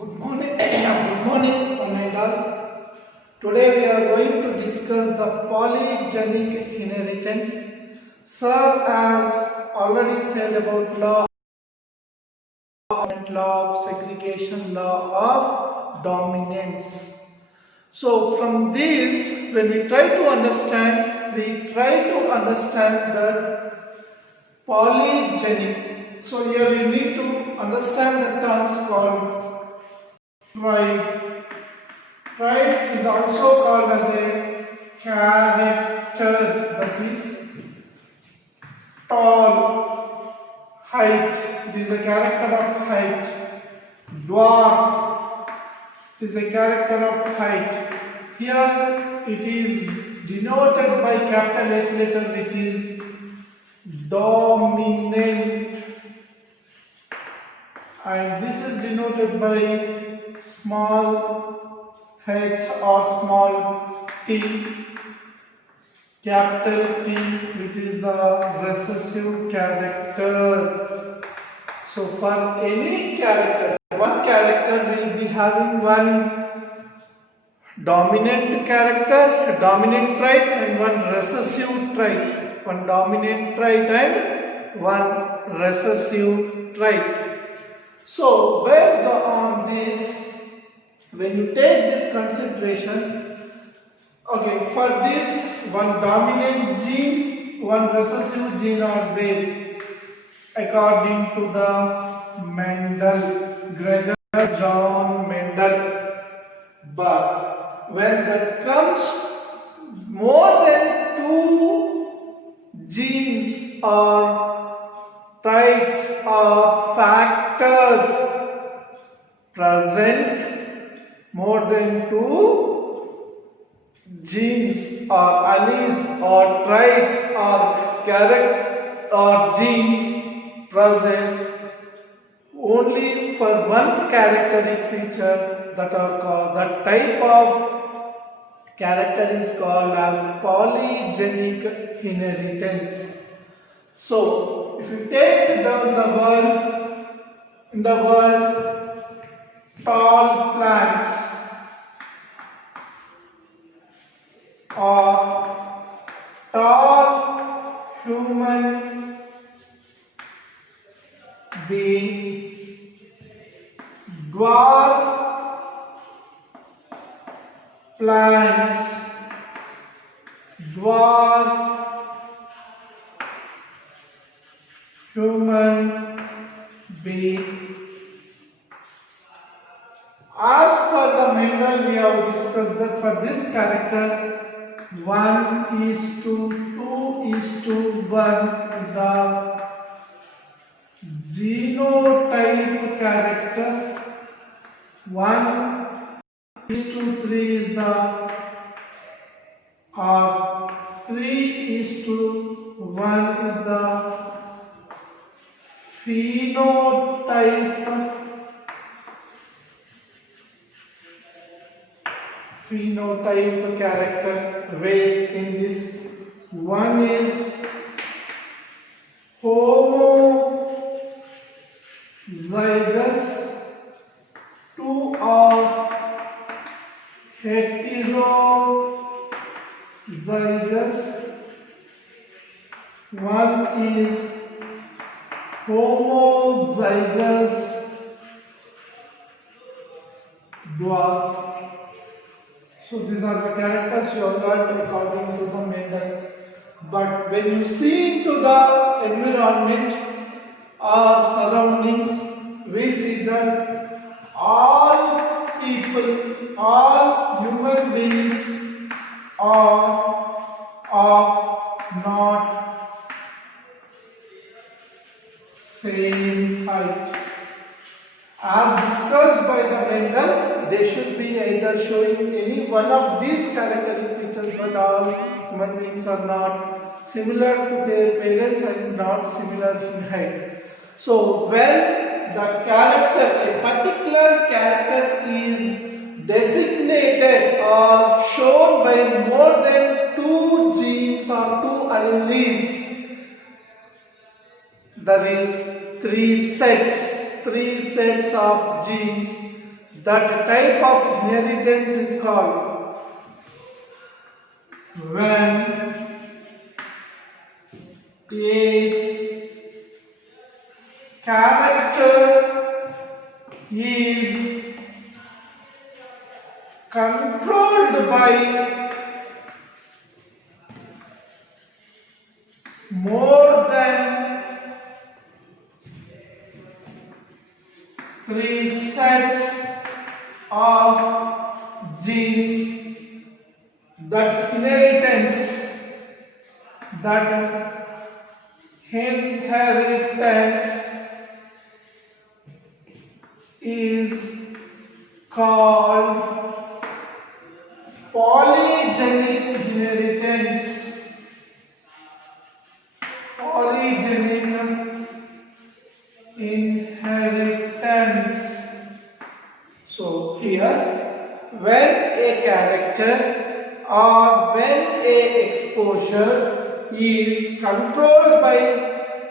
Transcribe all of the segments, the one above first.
Good morning, good morning, one and all. Today we are going to discuss the polygenic inheritance. Sir has already said about law of segregation, law of dominance. So from this, when we try to understand the polygenic. So here we need to understand the terms called tribe. Tribe is also called as a character, that is tall, height, it is a character of height. Dwarf is a character of height. Here it is denoted by capital H letter, which is dominant, and this is denoted by small h or small t, capital T, which is the recessive character. So for any character, one character will be having one dominant character, dominant trait, and one recessive trait. One dominant trait and one recessive trait. So based on this, when you take this consideration, okay, for this one dominant gene, one recessive gene are there according to the Mendel, Gregor John Mendel. But when that comes more than two genes or traits or factors present, more than two genes or alleles or traits or character or genes present, only for one characteristic feature that are called, that type of character is called as polygenic inheritance. So if you take down in the world tall plants or tall human being, dwarf plants, dwarf human being. As per the Mendel, we have discussed that for this character, 1:2:1 is the genotype character, 1:3 is the 3:1 is the phenotype character, where in this one is homozygous, two are heterozygous, one is homozygous dwarf. So these are the characters you have learned according to the Mendel. But when you see into the environment or surroundings, we see that all people, all human beings are of not same height. As discussed by the Mendel, they should be either showing any one of these characteristic features, but all human beings are not similar to their parents and not similar in height. So when the character, a particular character is designated or shown by more than two genes or two alleles, there is three sets of genes That type of inheritance is called when a character is controlled by more than three sets of genes. That inheritance is called polygenic inheritance. Polygenic inheritance. So here, when a character or when a exposure is controlled by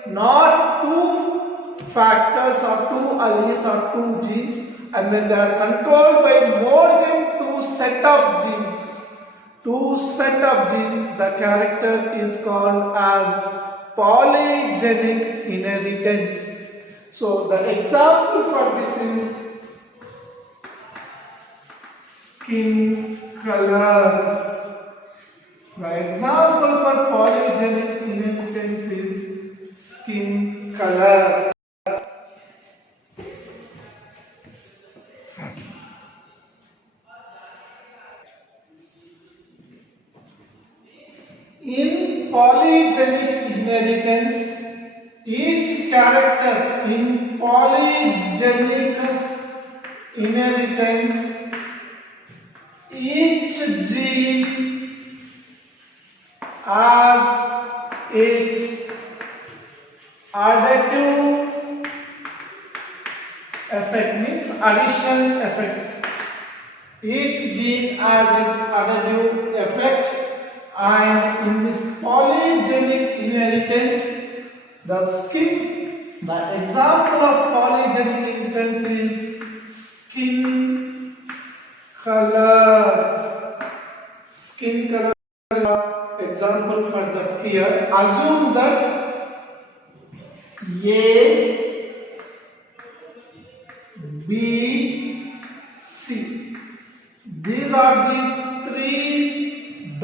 not two factors or two alleles or two genes, and when they are controlled by more than two set of genes, the character is called as polygenic inheritance. So the example for this is skin color. The example for polygenic inheritance is skin color. In polygenic inheritance, each character in polygenic inheritance, each gene has its additive effect, means addition effect. Each gene has its additive effect, and in this polygenic inheritance, the example of polygenic inheritance is skin color. Skin color is an example for that here. Assume that A, B, C. These are the three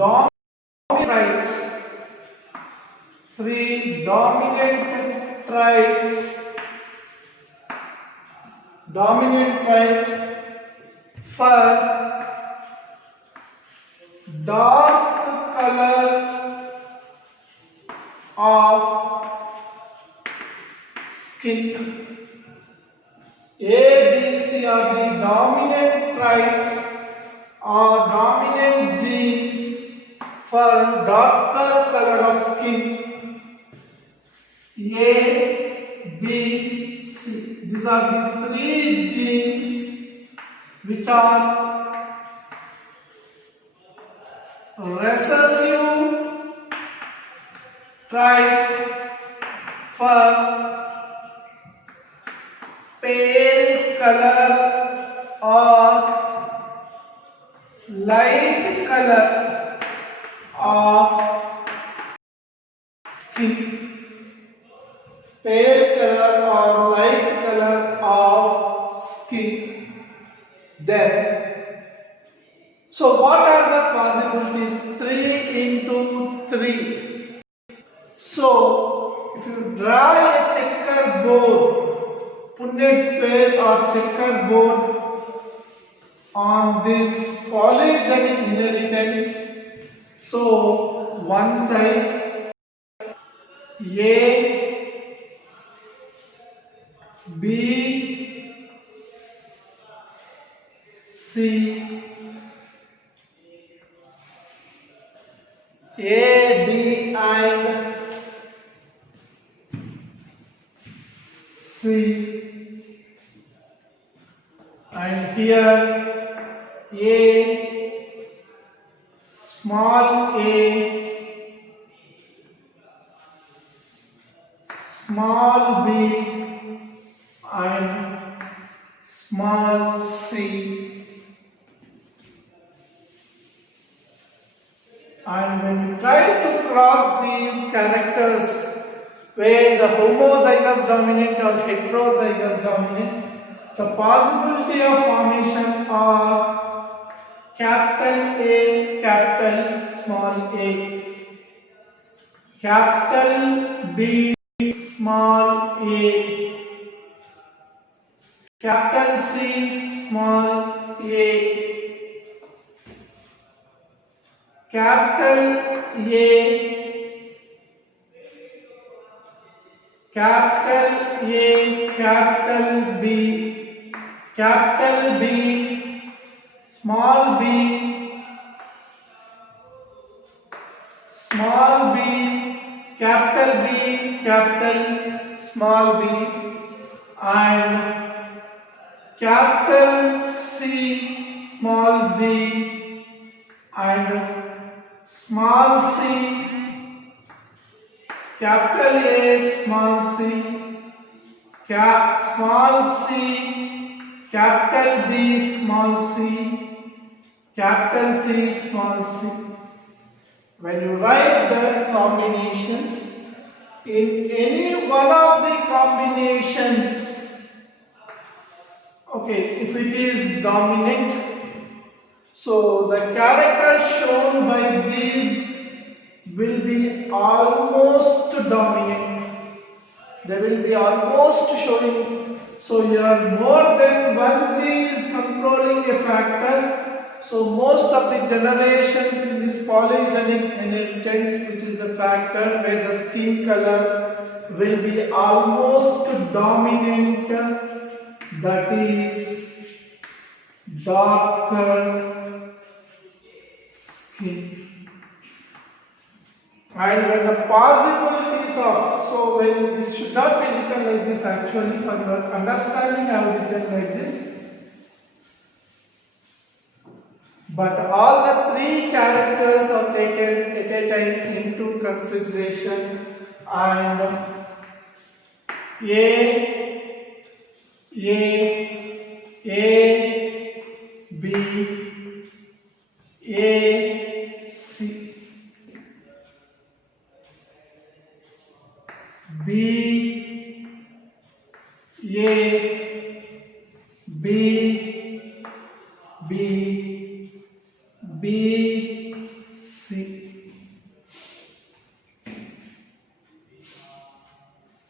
dominant traits for dark color of skin. A, B, C are the dominant traits or dominant genes for darker color of skin. A, B, C. These are the three genes which are recessive traits for pale color or light color of skin. Pale color or light color of skin. Then, so what are the possibilities? 3 into 3. So, if you draw a checkerboard, Punnett square or checkerboard on this polygenic inheritance, so one side A, B, C, A, B and C, and here A, small a, small b and small c. characters where the homozygous dominant or heterozygous dominant, the possibility of formation are capital A, capital small a, capital B, small a, capital C, small a, capital A, capital A, capital B, capital B, small b, small b, capital B, capital small b, and capital C, small b, and small c, capital A, small c, small c, capital B, small c, capital C, small c. When you write the combinations, in any one of the combinations, okay, if it is dominant, so the characters shown by these will be almost dominant. They will be almost showing. So here more than one gene is controlling a factor. So most of the generations in this polygenic inheritance, which is the factor where the skin color will be almost dominant, that is darker skin. And when the possibilities of, so when this should not be written like this, actually for your understanding I have written like this. But all the three characters are taken at a time into consideration, and A, B, A, C, B, A, B, B, B, C,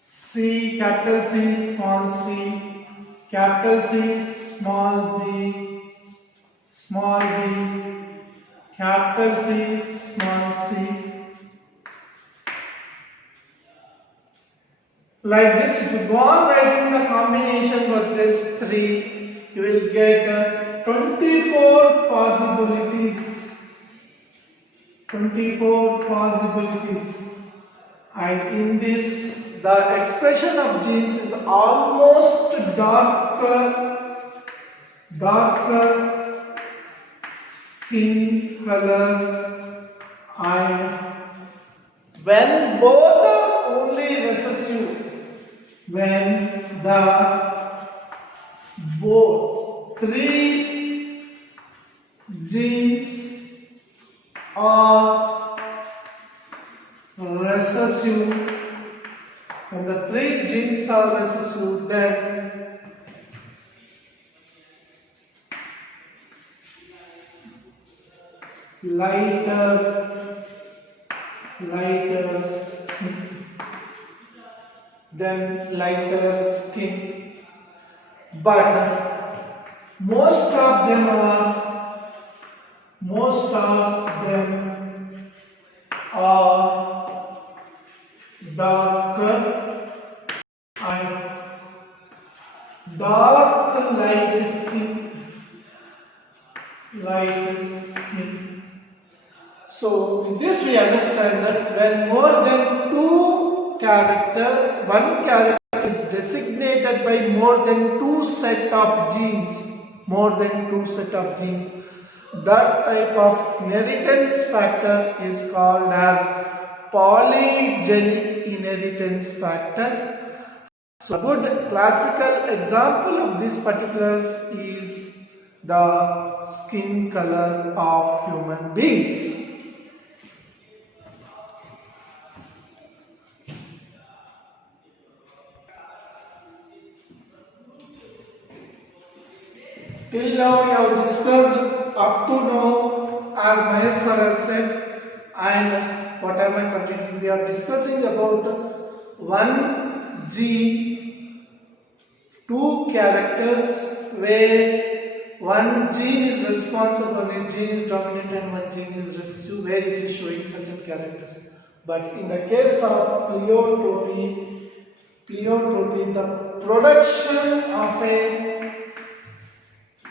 C, capital C, small c, capital C, small b, capital C, small c. Like this, if you go on writing the combination of these three, you will get 24 possibilities. 24 possibilities. And in this, the expression of genes is almost darker skin color, and when both are only recessive, when the both three genes are recessive, when the three genes are recessive, then lighter skin, then lighter skin, but most of them are darker and dark light skin. So in this we understand that when more than one character is designated by more than two set of genes, that type of inheritance factor is called as polygenic inheritance factor. So a good classical example of this particular is the skin color of human beings. Till now we have discussed up to now, as Mahesh sir has said, and what am I continuing? We are discussing about one gene, two characters where one gene is responsible, one gene is dominant and one gene is recessive, where it is showing certain characters. But in the case of pleiotropy,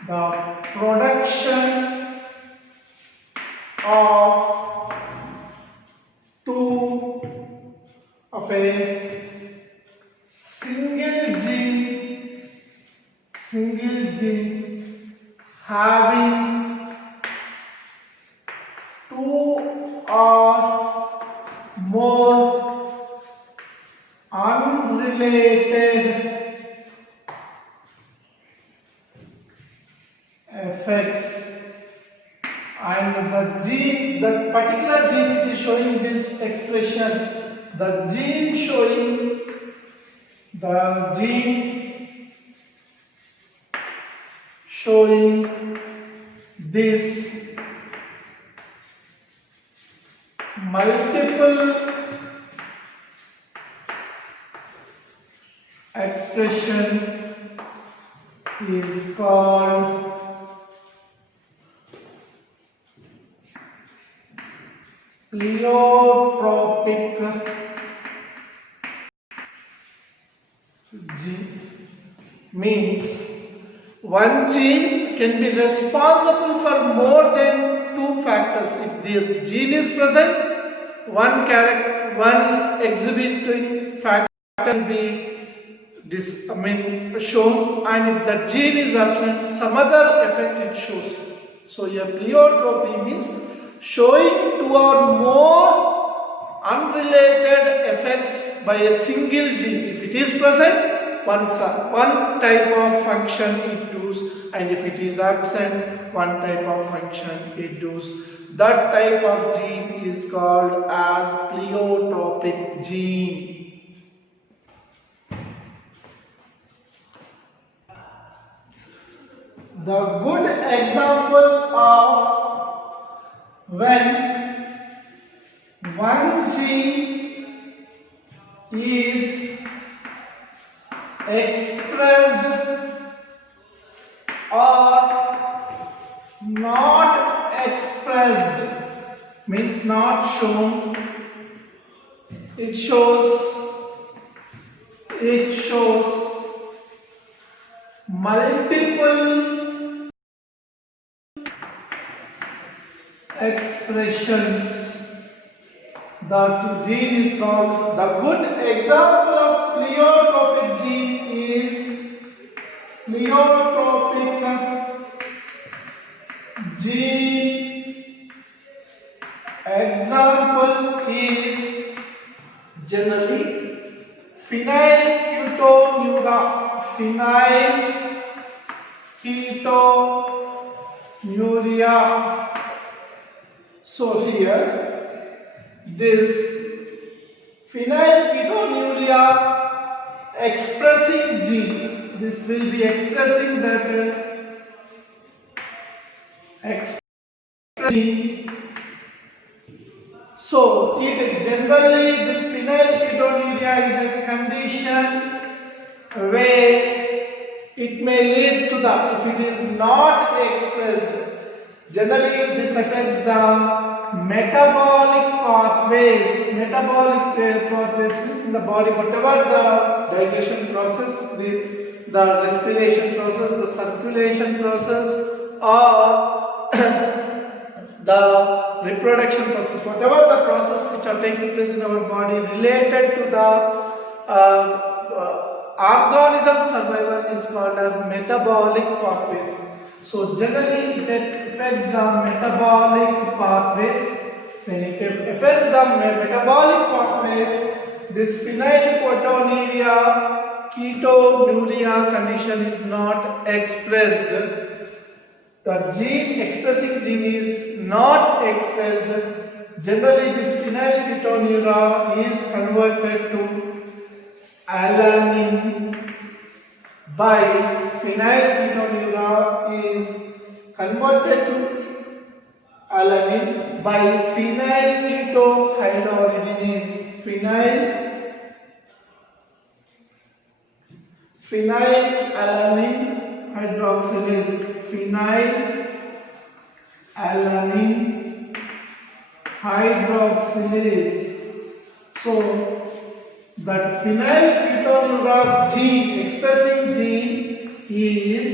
the production of two of a single gene having two or more unrelated effects, and the particular gene which is showing this expression, the gene showing this multiple expression is called pleiotropic gene. Means one gene can be responsible for more than two factors. If the gene is present, one exhibiting factor will be shown, and if the gene is absent, some other effect it shows. So a pleiotropy means showing two or more unrelated effects by a single gene. If it is present, one type of function it does, and if it is absent, one type of function it does. That type of gene is called as pleiotropic gene. The good example of when one gene is expressed or not expressed means not shown. It shows multiple expressions. The gene is called, the good example of pleiotropic gene is pleiotropic gene. Example is generally phenylketonuria. So here, this phenylketonuria expressing gene, this will be expressing that gene. So it generally, this phenylketonuria is a condition where it may lead to the, if it is not expressed, generally this affects the metabolic pathways. Metabolic pathways means in the body, whatever the digestion process, the respiration process, the circulation process, or the reproduction process, whatever the process which are taking place in our body related to the organism survival is called as metabolic pathways. So generally it affects the metabolic pathways. When it affects the metabolic pathways, this phenylketonuria condition is not expressed. The gene expressing gene is not expressed. Generally this phenylketonuria is converted to alanine by phenylketonuria is converted to alanine by phenylketohydrogenase. Phenylalanine hydroxylase. Phenylalanine hydroxylase. So that phenylketonuria gene, expressing gene, is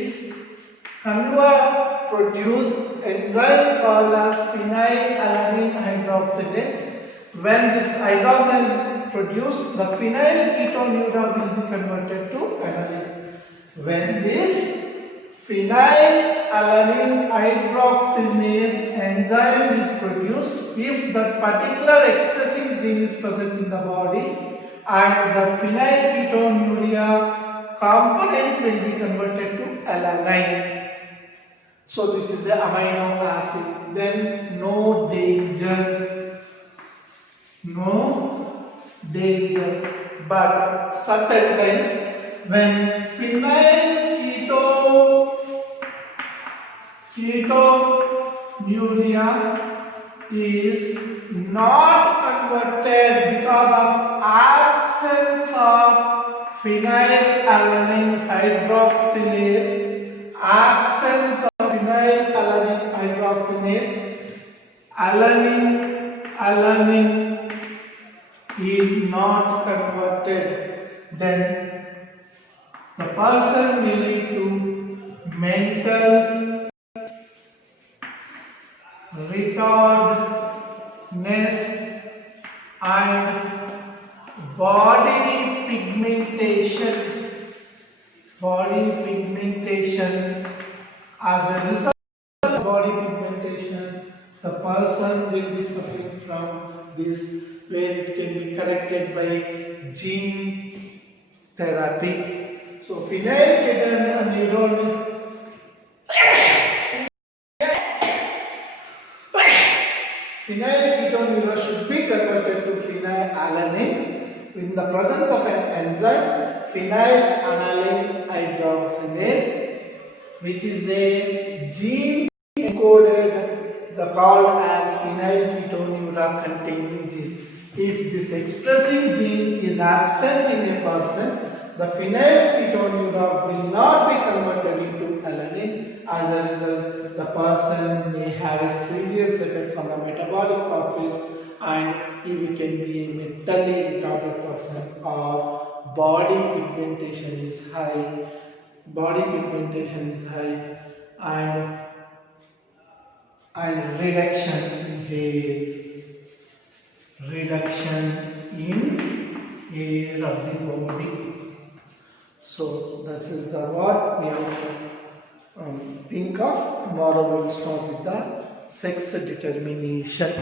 produced enzyme called as phenylalanine hydroxylase. When this hydroxylase is produced, the phenylketonuria will be converted to alanine. When this phenylalanine hydroxylase enzyme is produced, if that particular expressing gene is present in the body, and the phenylketonuria component will be converted to alanine. So this is the amino acid. Then no danger. But certain times when phenylketonuria is not converted because of absence of phenylalanine hydroxylase, alanine is not converted, then the person will lead to mental retardedness and body pigmentation. As a result of body pigmentation, the person will be suffering from this, where it can be corrected by gene therapy. So phenylketonuria should be converted to phenylalanine in the presence of an enzyme phenylalanine hydroxylase, which is a gene encoded called as phenylketonuria containing gene. If this expressing gene is absent in a person, the phenylketonuria will not be converted into alanine. As a result, the person may have a serious effects on the metabolic pathways, and he can be a mentally retarded person, or body pigmentation is high, and reduction in hair of the body. So that is the what we have to think of. Tomorrow we will start with the sex determination.